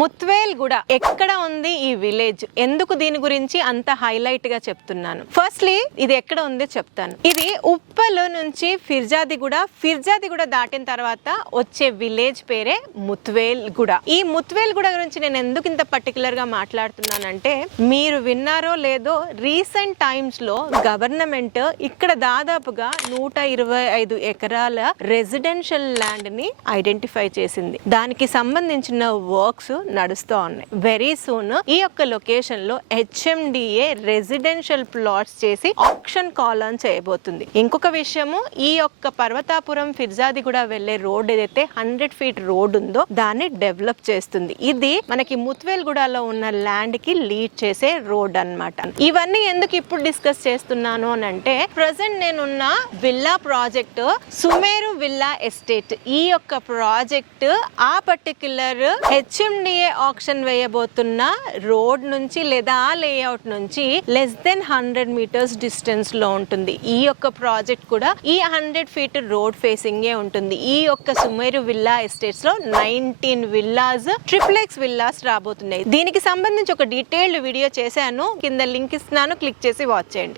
ముత్వేల్ గూడ ఎక్కడ ఉంది ఈ విలేజ్, ఎందుకు దీని గురించి అంత హైలైట్ గా చెప్తున్నాను? ఫస్ట్లీ ఇది ఎక్కడ ఉంది చెప్తాను. ఇది ఉప్పల్ నుంచి ఫిర్జాదిగూడ దాటిన తర్వాత వచ్చే విలేజ్ పేరే ముత్వేల్ గూడ. ఈ ముత్వేల్ గూడ గురించి నేను ఎందుకు ఇంత పర్టికులర్ గా మాట్లాడుతున్నానంటే, మీరు విన్నారో లేదో, రీసెంట్ టైమ్స్ లో గవర్నమెంట్ ఇక్కడ దాదాపుగా 125 ఎకరాల రెసిడెన్షియల్ ల్యాండ్ ని ఐడెంటిఫై చేసింది. దానికి సంబంధించిన వర్క్స్ నడుస్తూ ఉన్నాయి. వెరీ సూన్ ఈ యొక్క లొకేషన్ లో HMDA రెసిడెన్షియల్ ప్లాట్స్ చేసి ఆప్షన్ కాల్ ఆన్ చేయబోతుంది. ఇంకొక విషయము, ఈ యొక్క పర్వతాపురం ఫిర్జాదిగూడ వెళ్లే రోడ్ ఏదైతే 100 ఫీట్ రోడ్ ఉందో దాన్ని డెవలప్ చేస్తుంది. ఇది మనకి ముత్వేల్ గూడలో ఉన్న ల్యాండ్ కి లీడ్ చేసే రోడ్ అన్నమాట. ఇవన్నీ ఎందుకు ఇప్పుడు డిస్కస్ చేస్తున్నాను అని అంటే, ప్రజెంట్ నేనున్న villa project Sumeru villa estate. ఈ యొక్క ప్రాజెక్ట్ ఆ పర్టిక్యులర్ HMDA ఆప్షన్ వేయబోతున్న రోడ్ నుంచి లేదా ఆ లేఅవుట్ నుంచి లెస్ దెన్ 100 మీటర్స్ డిస్టెన్స్ లో ఉంటుంది. ఈ యొక్క ప్రాజెక్ట్ కూడా ఈ 100 ఫీట్ రోడ్ ఫేసింగ్ ఏ ఉంటుంది. ఈ యొక్క సుమేరు విల్లా ఎస్టేట్స్ లో 19 విల్లాస్, ట్రిప్లెక్స్ విల్లాస్ రాబోతున్నాయి. దీనికి సంబంధించి ఒక డీటెయిల్డ్ వీడియో చేశాను, కింద లింక్ ఇస్తున్నాను, క్లిక్ చేసి వాచ్ చేయండి.